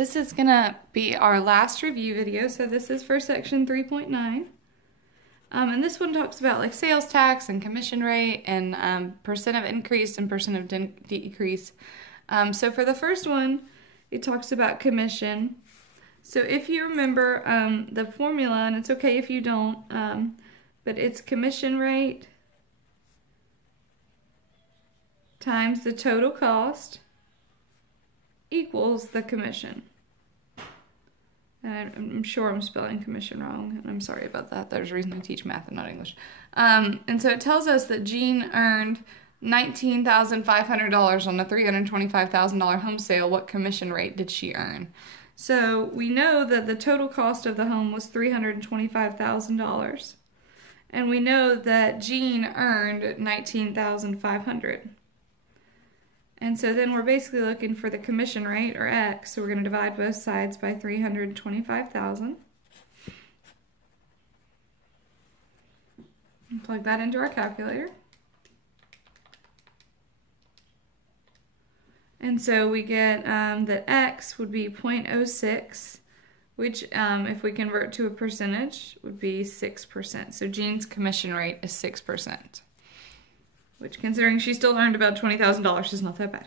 This is going to be our last review video, so this is for section 3.9. And this one talks about like sales tax and commission rate and percent of increase and percent of decrease. So for the first one, it talks about commission. So if you remember the formula, and it's okay if you don't, but it's commission rate times the total cost equals the commission. And I'm sure I'm spelling commission wrong, and I'm sorry about that. There's a reason I teach math and not English. And so it tells us that Jean earned $19,500 on a $325,000 home sale. What commission rate did she earn? So we know that the total cost of the home was $325,000. And we know that Jean earned $19,500. And so then we're basically looking for the commission rate, or X, so we're going to divide both sides by 325,000. Plug that into our calculator. And so we get that X would be 0.06, which if we convert to a percentage would be 6%. So Jean's commission rate is 6%. Which, considering she still earned about $20,000, is not that bad.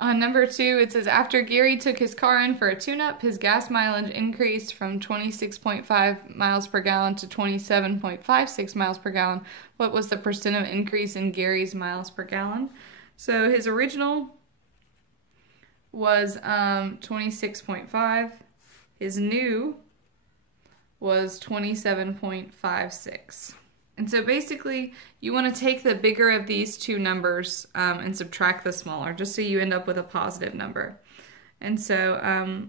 On number 2, it says, after Gary took his car in for a tune-up, his gas mileage increased from 26.5 miles per gallon to 27.56 miles per gallon. What was the percent of increase in Gary's miles per gallon? So his original was 26.5. His new was 27.56. And so basically, you want to take the bigger of these two numbers and subtract the smaller, just so you end up with a positive number. And so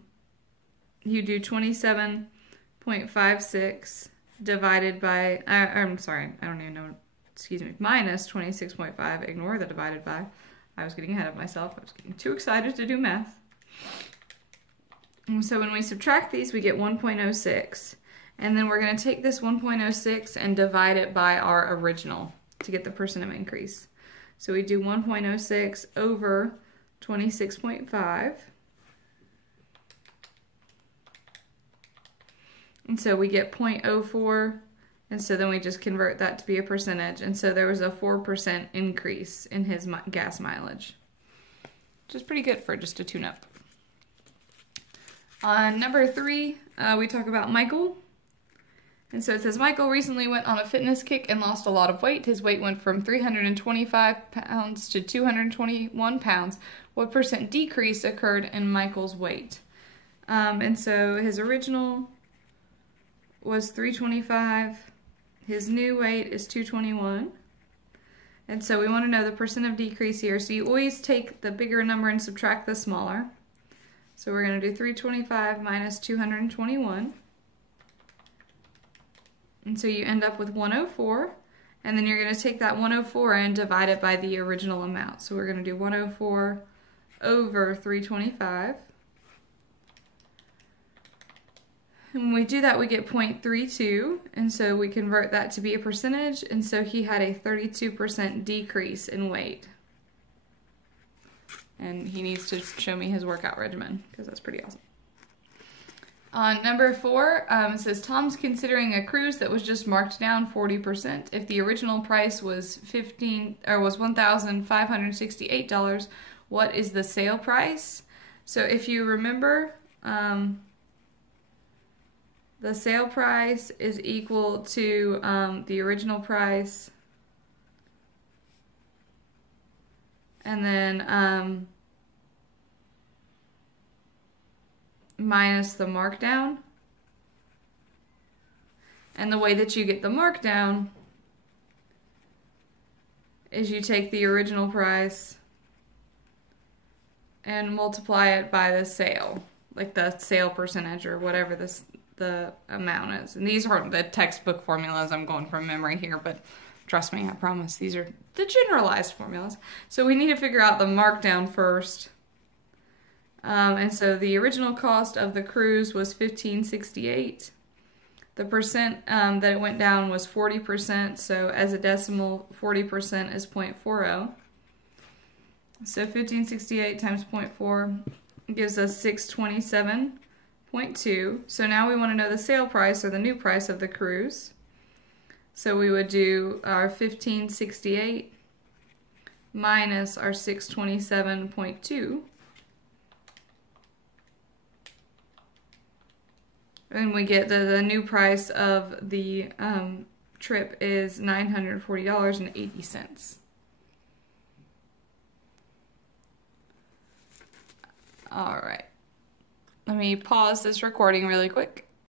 you do 27.56 divided by, I'm sorry, I don't even know, excuse me, minus 26.5, ignore the divided by. I was getting ahead of myself. I was getting too excited to do math. And so when we subtract these, we get 1.06. And then we're going to take this 1.06 and divide it by our original to get the percent of increase. So we do 1.06 over 26.5. And so we get 0.04, and so then we just convert that to be a percentage. And so there was a 4% increase in his gas mileage, which is pretty good for just a tune-up. On number 3, we talk about Michael. And so it says, Michael recently went on a fitness kick and lost a lot of weight. His weight went from 325 pounds to 221 pounds. What percent decrease occurred in Michael's weight? And so his original was 325. His new weight is 221. And so we want to know the percent of decrease here. So you always take the bigger number and subtract the smaller. So we're going to do 325 minus 221. And so you end up with 104, and then you're going to take that 104 and divide it by the original amount. So we're going to do 104 over 325. And when we do that, we get 0.32, and so we convert that to be a percentage, and so he had a 32% decrease in weight. And he needs to show me his workout regimen, because that's pretty awesome. On number 4, it says, Tom's considering a cruise that was just marked down 40%. If the original price was $1,568, what is the sale price? So if you remember, the sale price is equal to the original price, and then minus the markdown. And the way that you get the markdown is you take the original price and multiply it by the sale, like the sale percentage or whatever the amount is. And these aren't the textbook formulas. I'm going from memory here, but trust me, I promise these are the generalized formulas. So we need to figure out the markdown first. And so the original cost of the cruise was $1,568. The percent that it went down was 40%, so as a decimal, 40% is 0.40. So 1568 times 0.4 gives us 627.2. So now we want to know the sale price or the new price of the cruise. So we would do our 1568 minus our 627.2. And we get the new price of the trip is $940.80. All right. Let me pause this recording really quick.